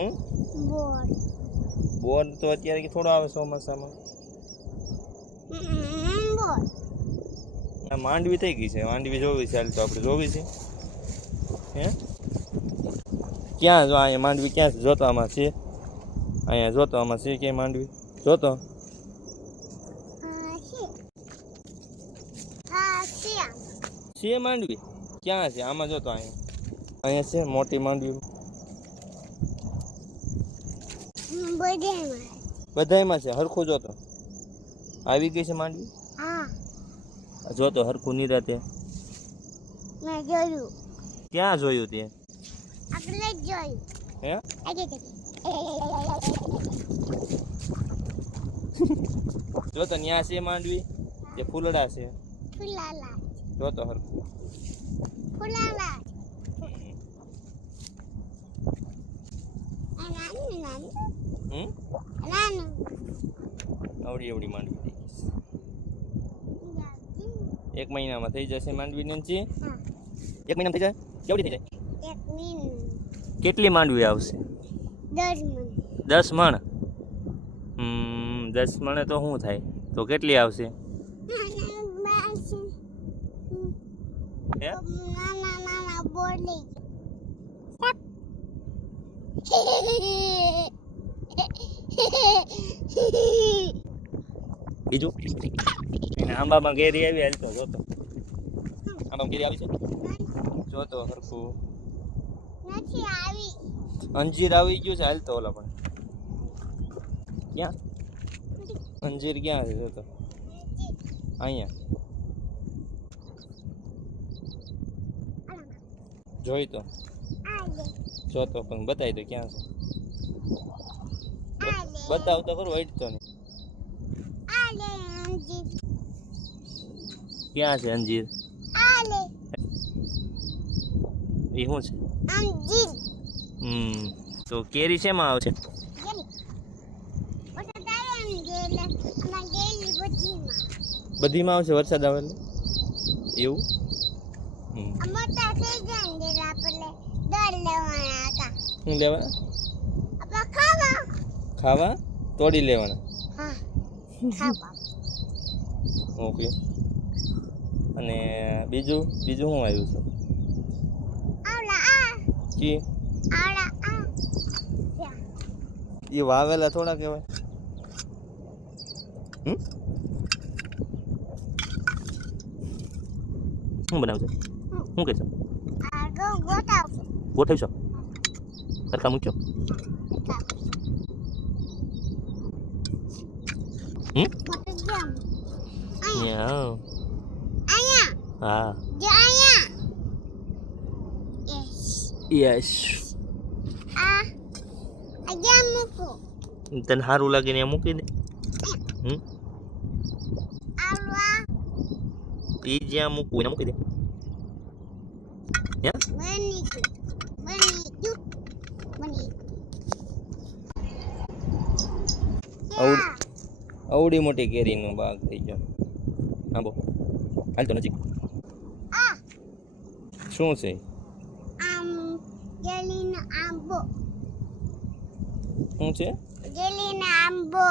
હમ બોર બોર તો અત્યારે થોડો આવે ચોમાસામાં. બોર આ માંડવી થઈ ગઈ છે, માંડવી જોવી છે, હાલ તો આપણે જોવી છે. હે ક્યાં જો અહીંયા માંડવી ક્યાં છે? જોતો આમાં છે, અહીંયા જોતો આમાં છે ક્યાંય માંડવી? જોતો છે માંડવી ક્યાં છે? આમાં જોતો અહીંયા છે મોટી માંડવી. બધાયમાં છે હરખું જોતો. આવી ગઈ છે માંડવી. જોતો હરખું નિરાતે. મેં જોયું. ક્યાં જોયું તે? આપણે જોયું. હે જોતો ન્યા છે માંડવી, જે ફૂલડા છે. ફુલાલા જોતો હરખું. ફુલાલા નાનું નાનું નાનું આવડી એવડી માંડવી થઈ ગઈ. 1 મહિનામાં થઈ જશે માંડવી નીચી. 1 મહિનામાં થઈ જાય? કેવડી થઈ જાય? 1 મહિનો. કેટલી માંડવી આવશે? 10 મણ. 10 મણ. 10 મણે તો શું થાય? તો કેટલી આવશે? નાના બોલી બીજું આંબામાં કેરી આવી હાલ તો જોતો. આંબામાં કેરી આવી છે? જોતો હરખું. નથી આવી. અંજીર આવી ગયું છે હાલ તો. ઓલા પણ ક્યાં અંજીર ક્યાં છે? જોતો અહીંયા જોઈ તો જોતો પણ બતાવી તો ક્યાં છે? બતાવ તો ખરું. હટતો નહીં. ક્યાં છે અંજીર? એ શું છે? તો કેરી શેમાં આવશે? બધીમાં આવશે વરસાદ આવે એવું? શું લેવાના? ખાવા તોડી લેવાના. ઓકે. અને બીજું શું આવ્યું છે? એ વાવેલા થોડા કહેવાય. શું બનાવશે? શું કહેશો? ગોઠવશો? સરખા મૂક્યો? હા યસ. તને સારું લાગે ને મૂકી દે. એ જ્યાં મૂકવું એને મૂકી દે. અવડી મોટી કેરીનો બાગ થઈ ગયો. આંબો હાલ તો નજીક. શું છે? આંબો. શું છે? આંબો.